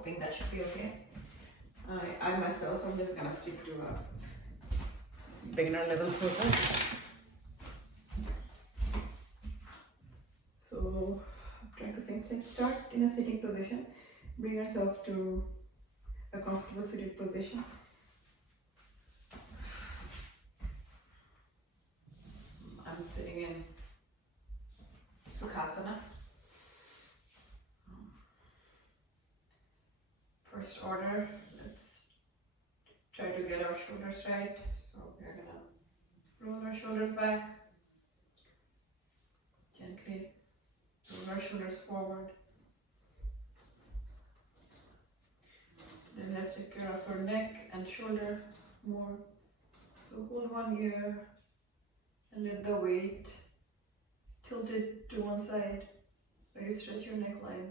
hoping that should be okay. I myself am just gonna stick to a beginner level pose. So I'm trying to think. Let's start in a sitting position. Bring yourself to a comfortable seated position. I'm sitting in Sukhasana. First order, let's try to get our shoulders right. So we're gonna roll our shoulders back, gently roll our shoulders forward. Then let's take care of our neck and shoulder more. So hold one ear and let the weight tilt it to one side. Really stretch your neckline.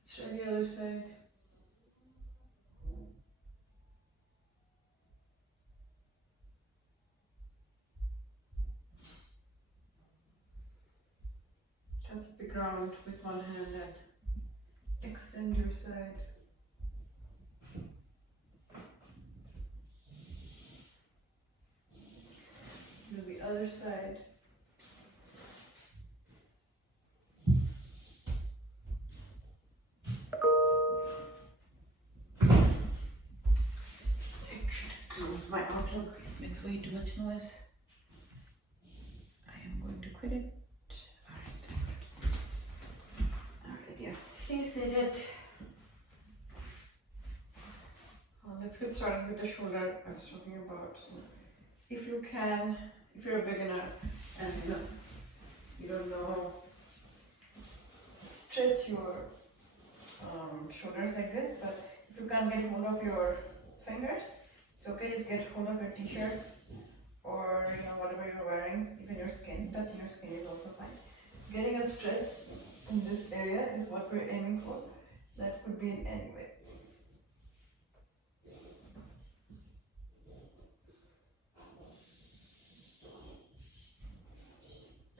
Let's try the other side. Touch the ground with one hand and extend your side. Do the other side. Close my Outlook. It makes way too much noise. I am going to quit it. Alright, that's good. Alright, yes, stay seated. Let's get started with the shoulder I was talking about. So if you can, if you're a beginner and you don't know, stretch your shoulders like this, but if you can't get hold of your fingers, it's okay, just get hold of your t-shirts or whatever you're wearing, even your skin, touching your skin is also fine. Getting a stretch in this area is what we're aiming for. That could be in any way.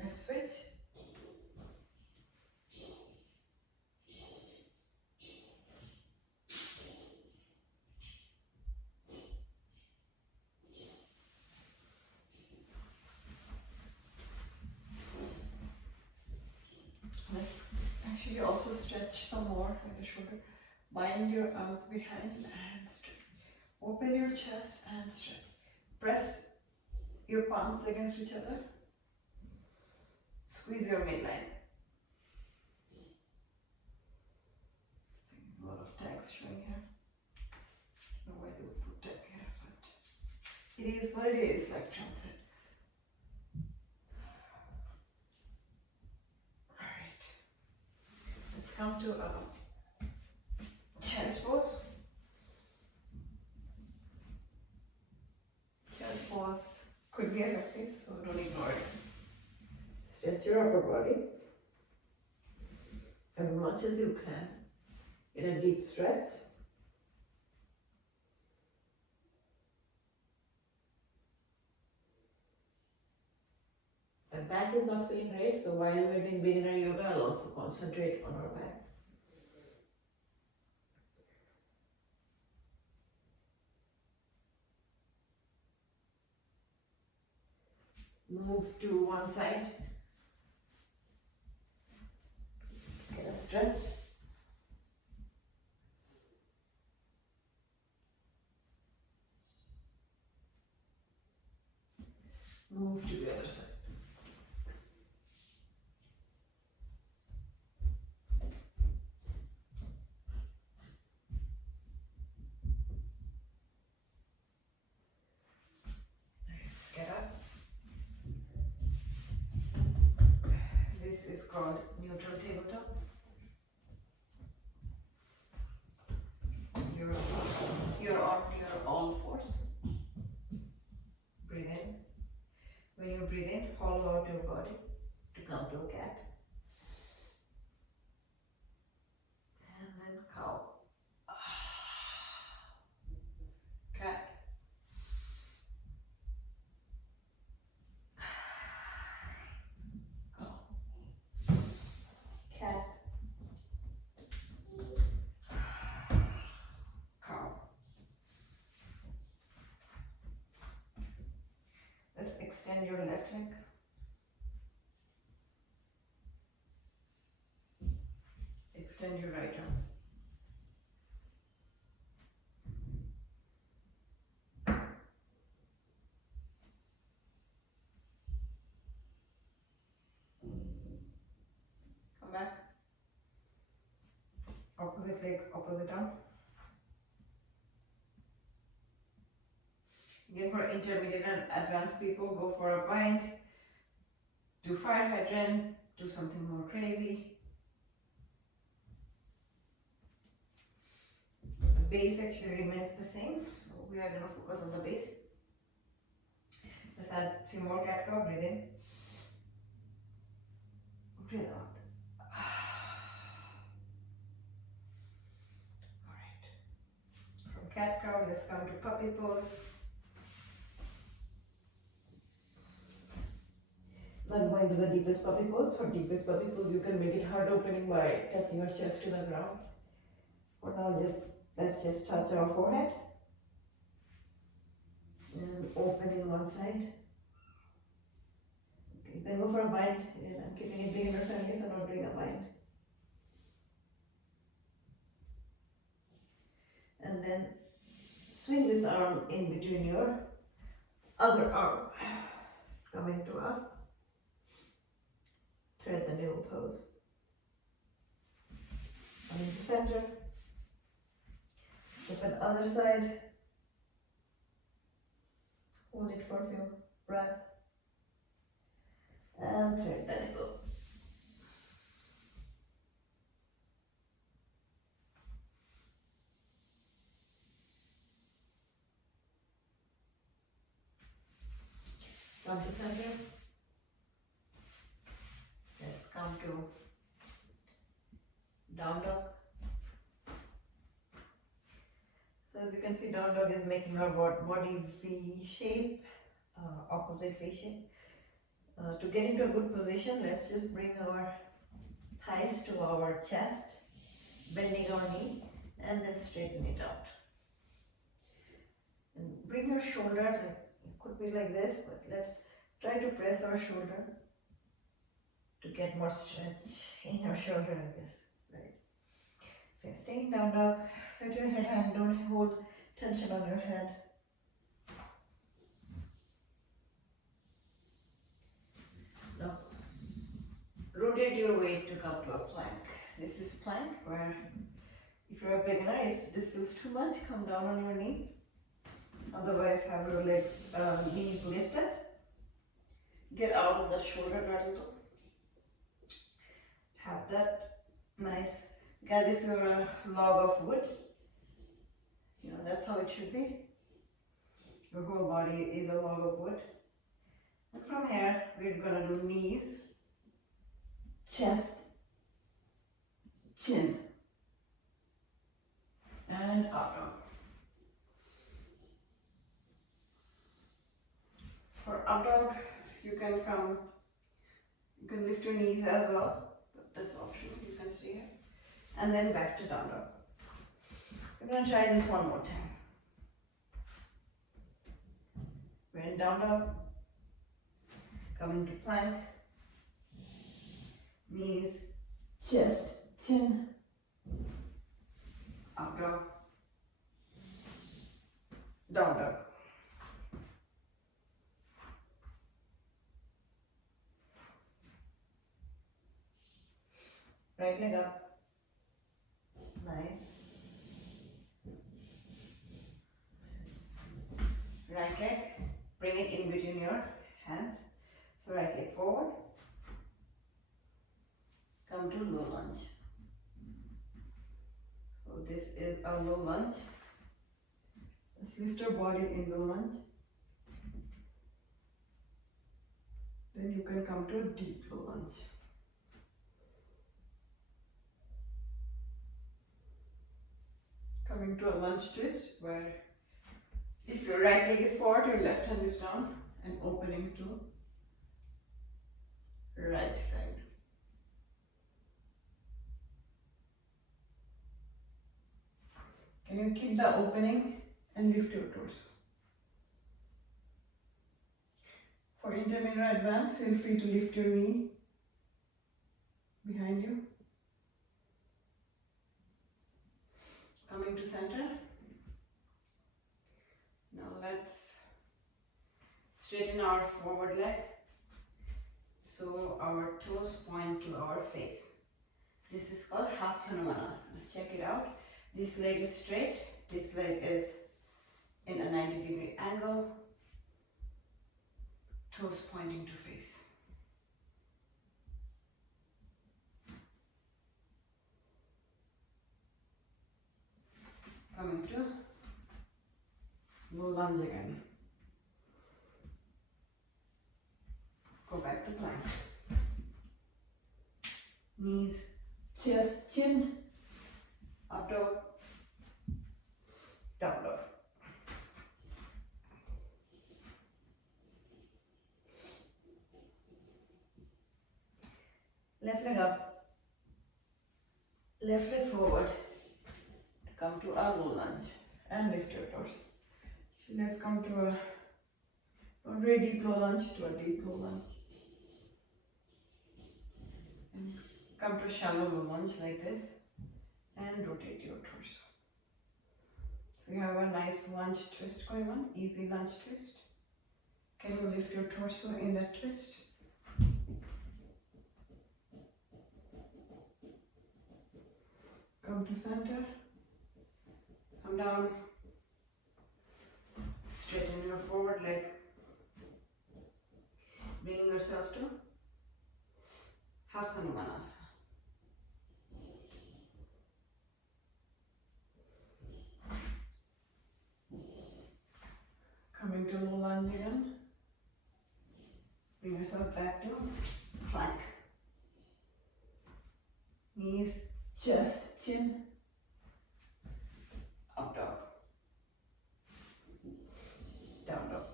Let's switch. Let's actually also stretch some more at the shoulder. Bind your arms behind and stretch. Open your chest and stretch. Press your palms against each other. Squeeze your midline. A lot of tags showing here. I don't know why they would put tag here, but it is what it is, like John said. Alright. Let's come to a child's pose. Child's pose could be effective, so don't ignore it. Stretch your upper body as much as you can in a deep stretch. The back is not feeling great, so while we're doing beginner yoga, I'll also concentrate on our back. Move to one side. Get a stretch. Move to the other side. Nice. Get up. This is called neutral tabletop. You're on your all fours. Breathe in. When you breathe in, hollow out your body to come to a cat. And then cow. Cat. Extend your left leg. Extend your right arm. Come back. Opposite leg, opposite arm. Again, for intermediate and advanced people, go for a bind, do fire hydrant, do something more crazy. The base actually remains the same, so we are going to focus on the base. Let's add a few more cat cow. Breathe in, breathe out. Alright. From cat cow, let's come to puppy pose. Not going to the deepest puppy pose. For deepest puppy pose, you can make it heart opening by touching your chest to the ground. For now, let's just touch our forehead and open in one side. Okay, you can go for a bind. Again, I'm keeping it beginner friendly, so not doing a bind. And then swing this arm in between your other arm. Coming to up. Thread the needle pose. Coming to center. Open other side. Hold it for a few breaths. And thread the needle. Come to center. Let's come to down dog. So as you can see, down dog is making our body V shape, opposite V shape. To get into a good position, let's just bring our thighs to our chest, bending our knee, and then straighten it out. And bring your shoulder, it could be like this, but let's try to press our shoulder to get more stretch in your shoulder like this, right? So staying down dog, let your head hang, don't hold tension on your head. Now, rotate your weight to come to a plank. This is plank where if you're a beginner, if this feels too much, come down on your knee. Otherwise, have your legs, knees lifted. Get out of that shoulder girdle. Have that nice, as if you're a log of wood. You know, that's how it should be. Your whole body is a log of wood. And from here, we're gonna do knees, chest, chin, and up dog. For up dog, you can lift your knees as well, but that's optional, you can stay here. And then back to down dog. We're going to try this one more time. We're in down dog, coming to plank, knees, chest, chin, up dog, down dog. Right leg up. Nice. Right leg, bring it in between your hands. So right leg forward. Come to low lunge. So this is a low lunge. Let's lift your body in low lunge. Then you can come to a deep low lunge. Coming to a lunge twist where if your right leg is forward, your left hand is down and opening to right side. Can you keep the opening and lift your torso? For intermediate advance, feel free to lift your knee behind you. Coming to center. Now let's straighten our forward leg so our toes point to our face. This is called half Hanumanasana. Check it out. This leg is straight, this leg is in a 90-degree angle, toes pointing to face. Coming to low lunge again. Go back to plank. Knees, chest, chin, up dog, down dog. Left leg up, left leg forward. Come to a low lunge and lift your torso. Let's come to a not very deep low lunge to a deep low lunge. And come to shallow low lunge like this and rotate your torso. So you have a nice lunge twist going on, easy lunge twist. Can you lift your torso in that twist? Come to center. Come down. Straighten your forward leg. Bringing yourself to half Hanumanasana. Coming to low lunge again. Bring yourself back to plank. Knees, chest, chin, up dog, down dog.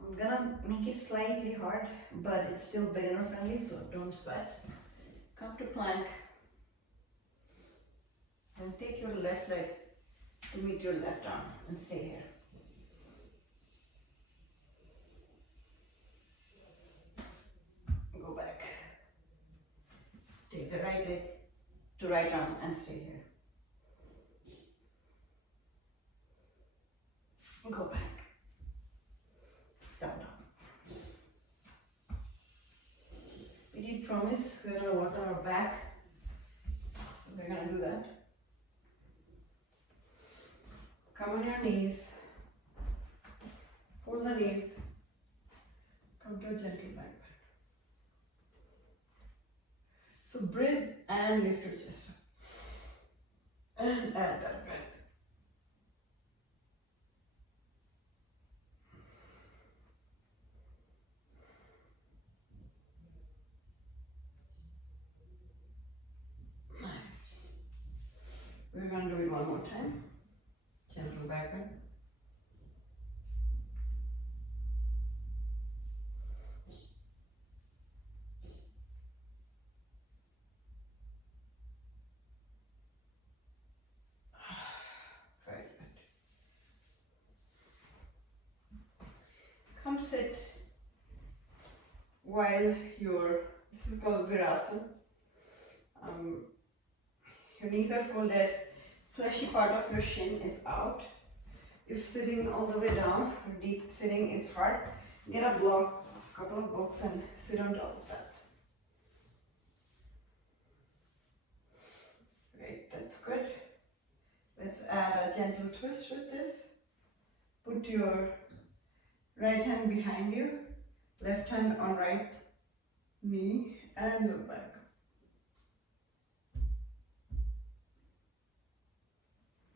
I'm gonna make it slightly hard, but it's still beginner friendly, so don't sweat. Come to plank and take your left leg to meet your left arm and stay here. Go back. Take the right leg to right arm and stay here. Go back. Down, down. We did promise we're going to work on our back, so we're going to do that. Come on your knees, hold the knees, come to a gentle back bend. So breathe and lift your chest up and add that bend. Nice. We're going to do it one more time. Gentle back bend. Very good. Come sit while this is called Virasana. Your knees are folded. Fleshy part of your shin is out. If sitting all the way down, or deep sitting is hard, get a block, a couple of blocks and sit on top of that. Great, that's good. Let's add a gentle twist with this. Put your right hand behind you, left hand on right knee and look back.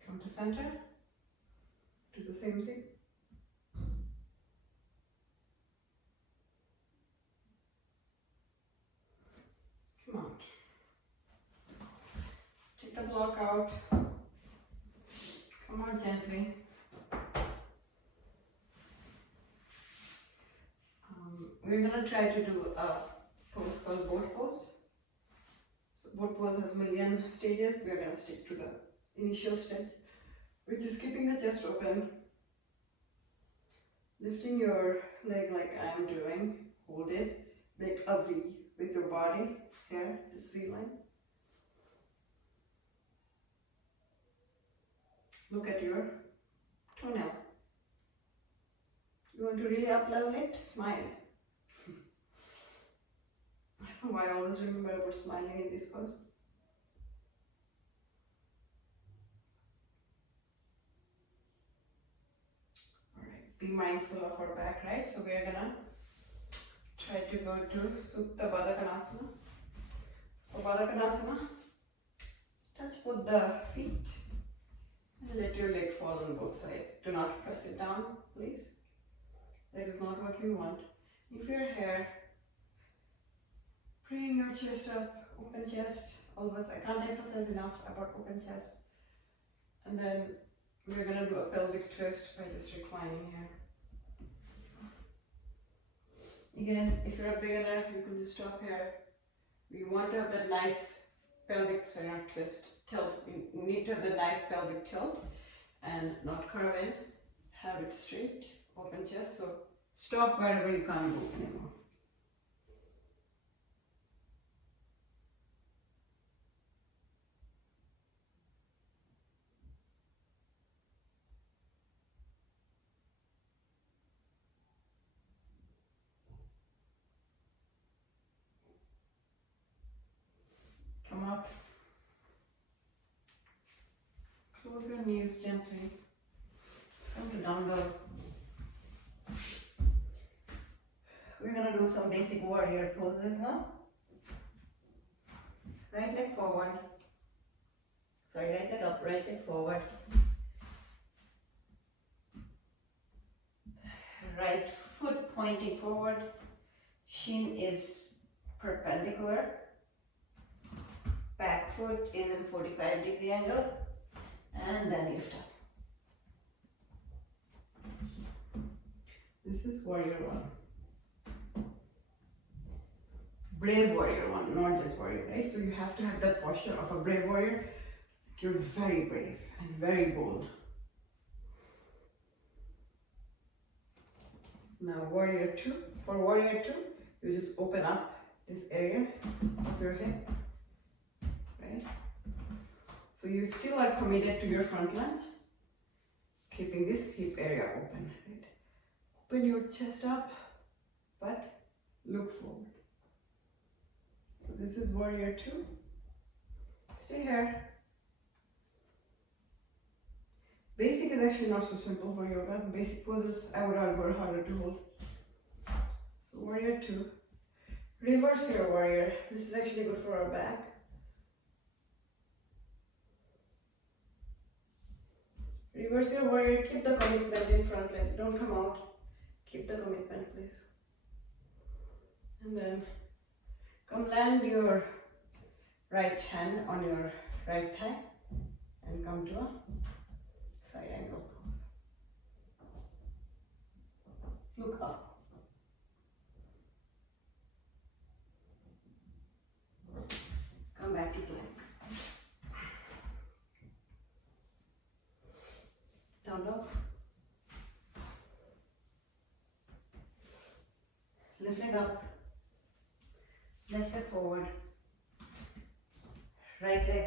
Come to center, do the same thing. Come on. Take the block out. Come on gently. We're going to try to do a pose called boat pose. So boat pose has a million stages. We're going to stick to the initial stage. which is keeping the chest open. Lifting your leg like I am doing. Hold it. Make a V with your body. Here, this V line. Look at your toenail. You want to really up level it? Smile. I don't know why I always remember about smiling in this pose. Alright, be mindful of our back, right? So we're gonna try to go to Supta Baddha Konasana. So Baddha Konasana, touch both the feet and let your leg fall on both sides. Do not press it down, please. That is not what we want. If you're here, bring your chest up, open chest, always. I can't emphasize enough about open chest. And then we're gonna do a pelvic twist by just reclining here. Again, if you're a beginner, you can just stop here. We want to have that nice pelvic, sorry, not twist, tilt. You need to have the nice pelvic tilt and not curve in. Have it straight, open chest. So stop wherever you can't go anymore. Come up. Close your knees gently. Come to down dog. We're gonna do some basic warrior poses now. Right leg forward. Sorry, right leg up, right leg forward. Right foot pointing forward. Shin is perpendicular. Back foot is in 45-degree angle. And then lift up. This is warrior one. Brave warrior one, not just warrior, right? So you have to have that posture of a brave warrior. You're very brave and very bold. Now warrior two. For warrior two, you just open up this area of your hip, right? So you still are committed to your front lunge, keeping this hip area open, right? Open your chest up, but look forward. So this is warrior two. Stay here. Basic is actually not so simple for yoga. Basic poses, I would argue, are harder to hold. So warrior two. Reverse your warrior. This is actually good for our back. Reverse your warrior. Keep the commitment in front leg. Don't come out. Keep the commitment, please. And then come land your right hand on your right thigh and come to a side angle pose. Look up. Come back to plank. Down dog. Left leg up. Left leg forward. Right leg.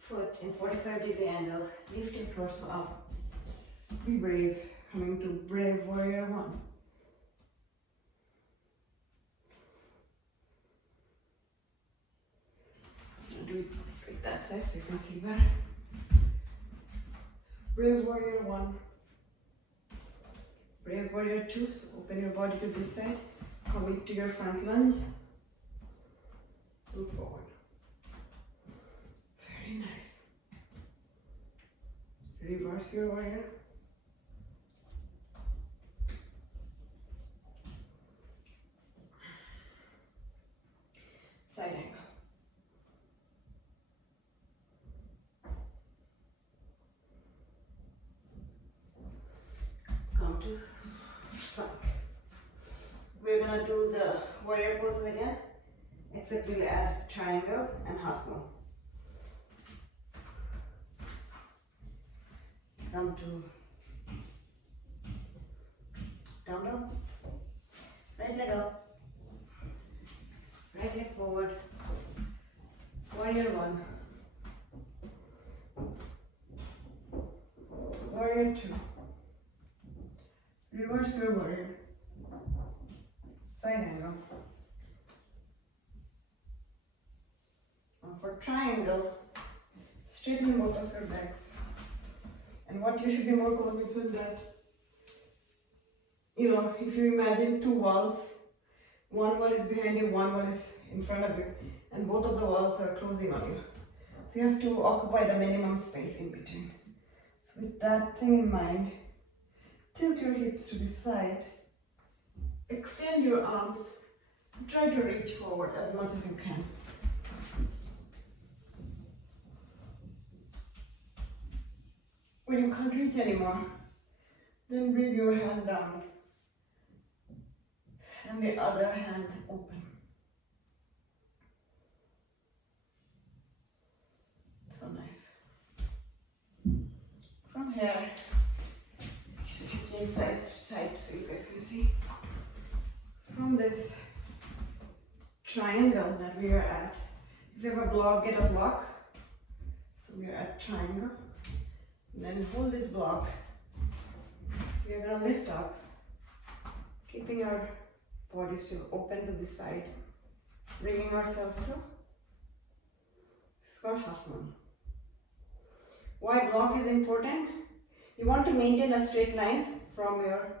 Foot in 45-degree angle. Lift your torso up. Be brave. Coming to brave warrior one. I'll do it right that side so you can see better. Brave warrior one. Brave warrior two. So open your body to this side. Commit to your front lunge. Look forward. Very nice. Reverse your warrior. Side angle. Come to plank. We're gonna do the warrior poses again, except we'll add triangle and half moon. come to down dog. Right leg up. Right leg forward. Warrior one. Warrior two. Reverse your warrior. Side angle. Now for triangle, straighten both of your legs. And what you should be more cognizant that, you know, if you imagine two walls, one wall is behind you, one wall is in front of you, and both of the walls are closing on you. So you have to occupy the minimum space in between. So with that thing in mind, tilt your hips to the side, extend your arms, and try to reach forward as much as you can. When you can't reach anymore, then bring your hand down and the other hand open. So nice. From here, change side so you guys can see. From this triangle that we are at, if you have a block, get a block. So we are at triangle. And then hold this block. We are going to lift up, keeping our body still open to the side, bringing ourselves to Scott half moon. Why block is important? You want to maintain a straight line from your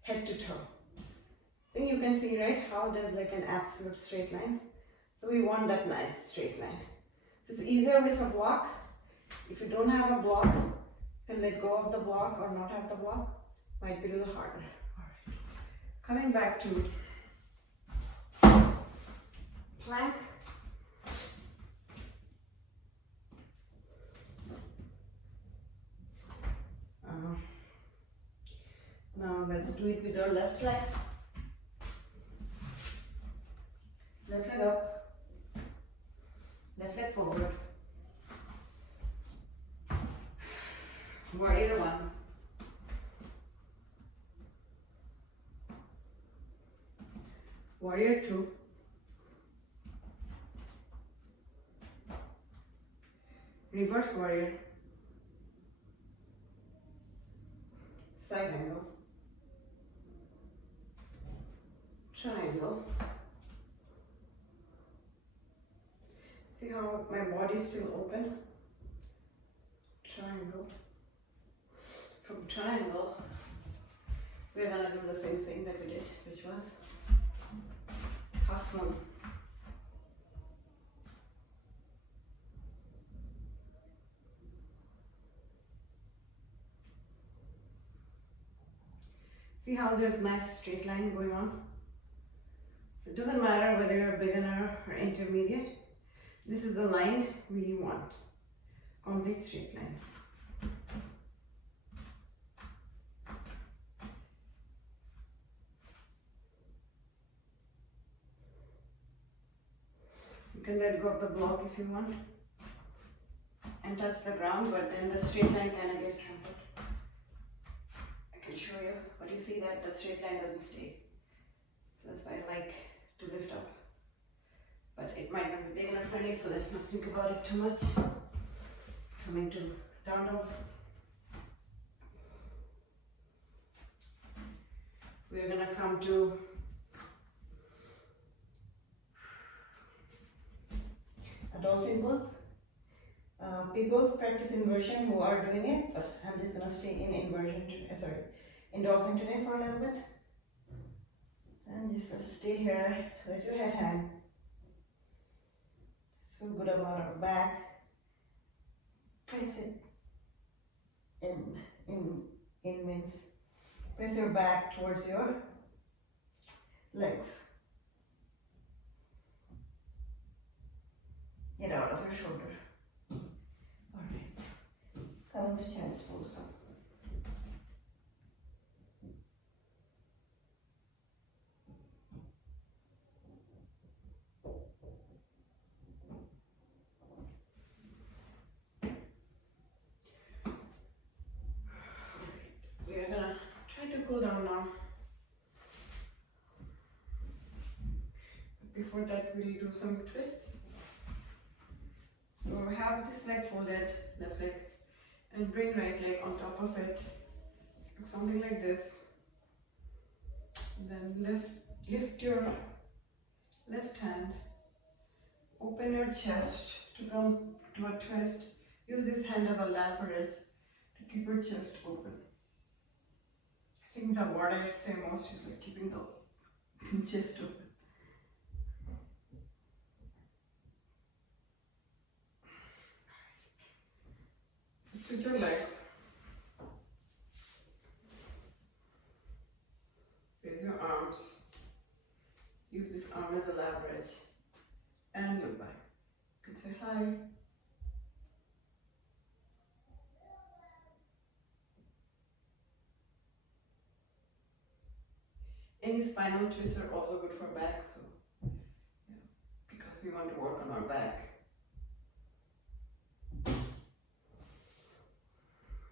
head to toe. I think you can see, right, how there's like an absolute straight line. So we want that nice straight line. So it's easier with a block. If you don't have a block, you can let go of the block or not have the block. Might be a little harder. Alright. Coming back to plank. Now let's do it with our left leg. Left leg up. Left leg forward. Warrior one. Warrior two. Reverse warrior. Side angle. Triangle. See how my body is still open? Triangle. From triangle, we're gonna do the same thing that we did, which was half moon. See how there's nice straight line going on? So it doesn't matter whether you're a beginner or intermediate. This is the line we want. Complete straight line. You can let go of the block if you want and touch the ground, but then the straight line kind of gets hampered. I can show you, but you see that the straight line doesn't stay. So that's why I like to lift up. But it might not be big enough for me, so let's not think about it too much. Coming to down dog. We're gonna come to a dolphin pose. People practice inversion who are doing it, but I'm just gonna stay in inversion, in dolphin today for a little bit. And just stay here, let your head hang. Just feel good about our back. Press it in means press your back towards your legs. Get out of your shoulder. Alright. Come to child's pose. before that, we'll do some twists. So have this leg folded, left leg, and bring right leg on top of it. Do something like this. And then lift your left hand. Open your chest to come to a twist. Use this hand as a leverage to keep your chest open. I think the word I say most is like keeping the chest open. Switch your legs. Raise your arms. Use this arm as a leverage. And look back. You can say hi. Any spinal twists are also good for back, so yeah, because we want to work on our back.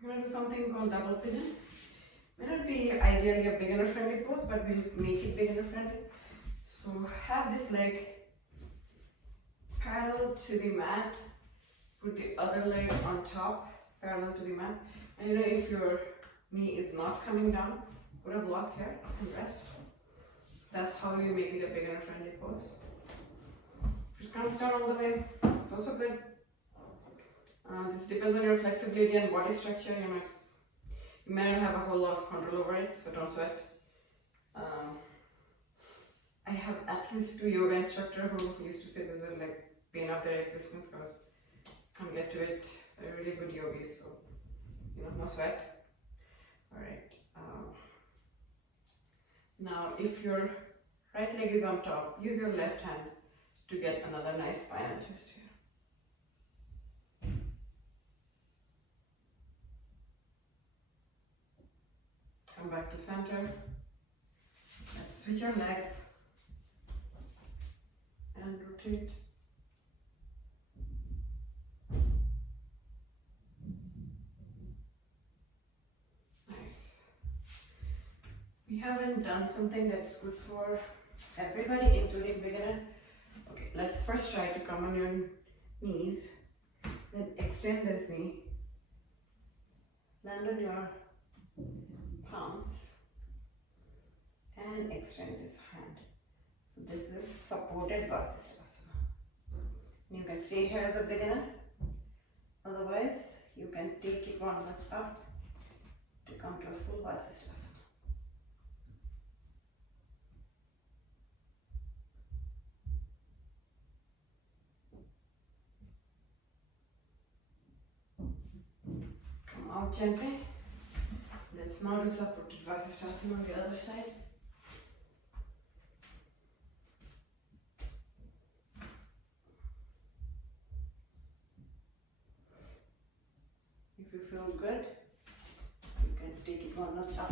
We're going to do something called double pigeon. May not be ideally a beginner friendly pose, but we'll make it beginner friendly. So have this leg parallel to the mat, put the other leg on top, parallel to the mat. And if your knee is not coming down, put a block here and rest. So that's how you make it a beginner friendly pose. If it comes down all the way, it's also good. This depends on your flexibility and body structure. You may not have a whole lot of control over it, so don't sweat. I have at least 2 yoga instructors who used to say this is like pain of their existence because can't get to it. They're really good yogis, so no sweat. Alright. Now if your right leg is on top, use your left hand to get another nice spinal twist here. Come back to center. Let's switch your legs and rotate. Nice. We haven't done something that's good for everybody, including beginner. Okay, let's first try to come on your knees, then extend this knee, land on your palms, and extend this hand. So this is supported Vasisthasana. You can stay here as a beginner. Otherwise, you can take it one notch up to come to a full Vasisthasana. Come out gently. Let's now do supported Vasisthasana on the other side. If you feel good, you can take it one notch up.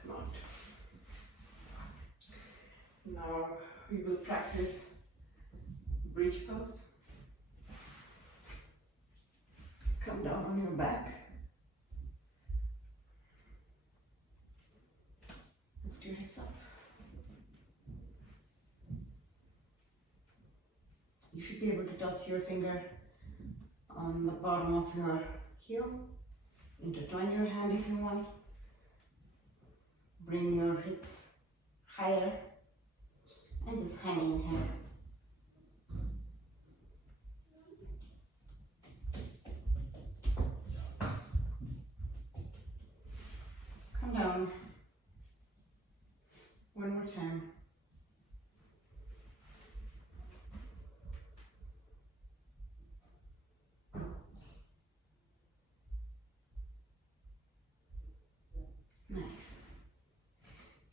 Come out. Now we will practice bridge pose. Come down on your back. Lift your hips up. You should be able to touch your finger on the bottom of your heel. Intertwine your hand if you want. Bring your hips higher and just hang in here. Come down. One more time. Nice.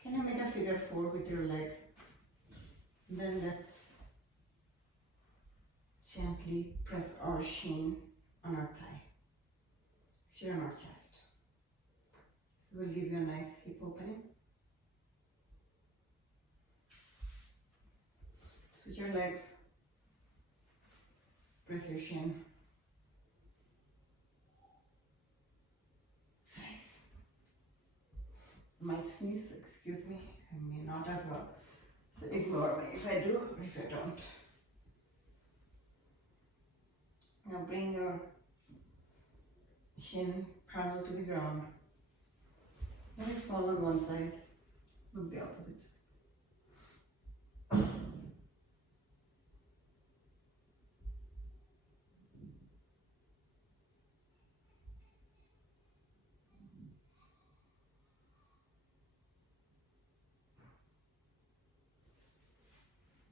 Can you make a figure 4 with your leg? Then let's gently press our shin on our thigh, here on our chest. So we'll give you a nice hip opening. Switch your legs, press your shin. might sneeze, excuse me, I may not as well. So ignore me if I do or if I don't. Now bring your shin parallel to the ground. Let it fall on one side, look the opposite side.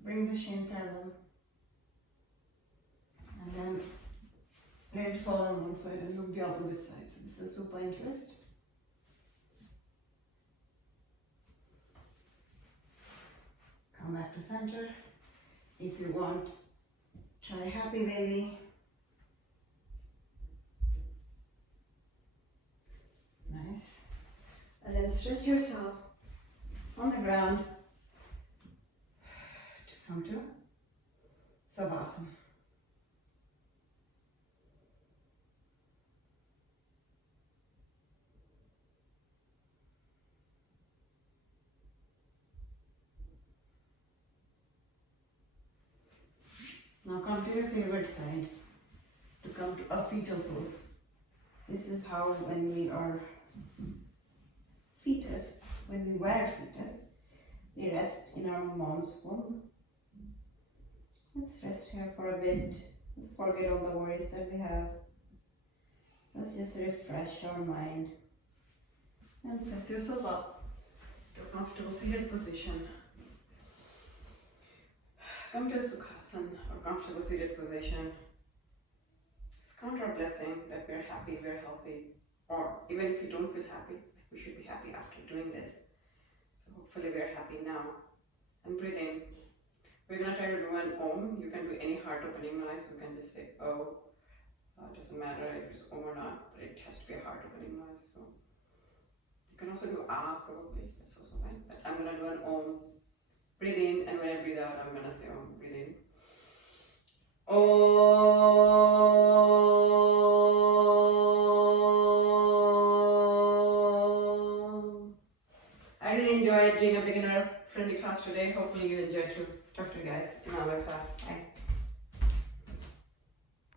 Bring the shin parallel. And then let it fall on one side and look the opposite side. So this is supine twist. Come back to center. If you want, try happy baby. Nice. And then stretch yourself on the ground to come to Savasana. Now come to your favorite side to come to a fetal pose. This is how when we are fetus, when we were fetus, we rest in our mom's womb. Let's rest here for a bit. Let's forget all the worries that we have. Let's just refresh our mind and press yourself up to a comfortable seated position. Come to Sukhasana or comfortable seated position. Just count our blessing that we're happy, we're healthy, or even if you don't feel happy, we should be happy after doing this. So hopefully we're happy now. And breathe in. We're going to try to do an Om. You can do any heart opening noise. You can just say Oh. It doesn't matter if it's Om or not, but it has to be a heart opening noise. So you can also do Ah probably. That's also fine. But I'm going to do an Om. Breathe in, and when I breathe out, I'm going to say Om. Breathe in. Om. I really enjoyed doing a beginner friendly class today. Hopefully you enjoyed too. Talk to you guys in another class. Bye.